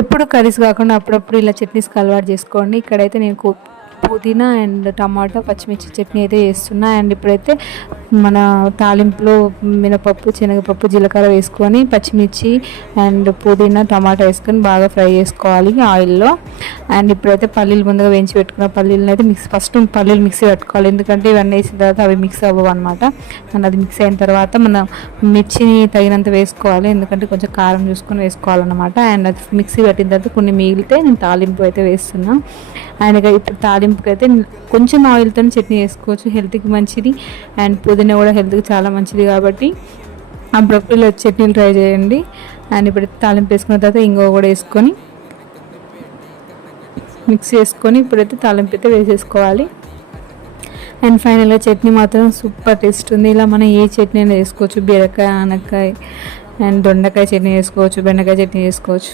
ఎప్పుడు కర్రీస్ కాకుండా అప్పుడప్పుడు ఇలా చట్నీస్కి అలవాటు చేసుకోండి. ఇక్కడైతే నేను పుదీనా అండ్ టమాటా పచ్చిమిర్చి చట్నీ అయితే చేస్తున్నా. అండ్ ఇప్పుడైతే మన తాలింపులో మినపప్పు, శనగపప్పు, జీలకర్ర వేసుకొని పచ్చిమిర్చి అండ్ పుదీనా టమాటా వేసుకొని బాగా ఫ్రై చేసుకోవాలి ఆయిల్లో. అండ్ ఇప్పుడైతే పల్లీలు ముందుగా వేయించి పెట్టుకున్న పల్లీలను అయితే ఫస్ట్ పల్లీలు మిక్సీ పెట్టుకోవాలి, ఎందుకంటే ఇవన్నీ వేసిన తర్వాత అవి మిక్స్ అవ్వవు అనమాట. అండ్ అది మిక్స్ అయిన తర్వాత మనం మిర్చిని తగినంత వేసుకోవాలి, ఎందుకంటే కొంచెం కారం చూసుకొని వేసుకోవాలన్నమాట. అండ్ అది మిక్సీ పెట్టిన తర్వాత కొన్ని మిగిలితే నేను తాలింపు అయితే వేస్తున్నా. అండ్ ఇప్పుడు తాలింపుకి అయితే కొంచెం ఆయిల్తో చట్నీ వేసుకోవచ్చు, హెల్త్కి మంచిది. అండ్ పుదీనా కూడా హెల్త్కి చాలా మంచిది కాబట్టి అప్పుడప్పుడు చట్నీలు ట్రై చేయండి. అండ్ ఇప్పుడు తాలింపు వేసుకున్న తర్వాత ఇంగువ కూడా వేసుకొని మిక్స్ చేసుకొని ఇప్పుడైతే తాలింపు అయితే వేసేసుకోవాలి. అండ్ ఫైనల్గా చట్నీ మాత్రం సూపర్ టేస్ట్ ఉంది. ఇలా మనం ఏ చట్నీ అయినా వేసుకోవచ్చు, బీరకాయ, ఆనకాయ అండ్ దొండకాయ చట్నీ వేసుకోవచ్చు, బెండకాయ చట్నీ వేసుకోవచ్చు.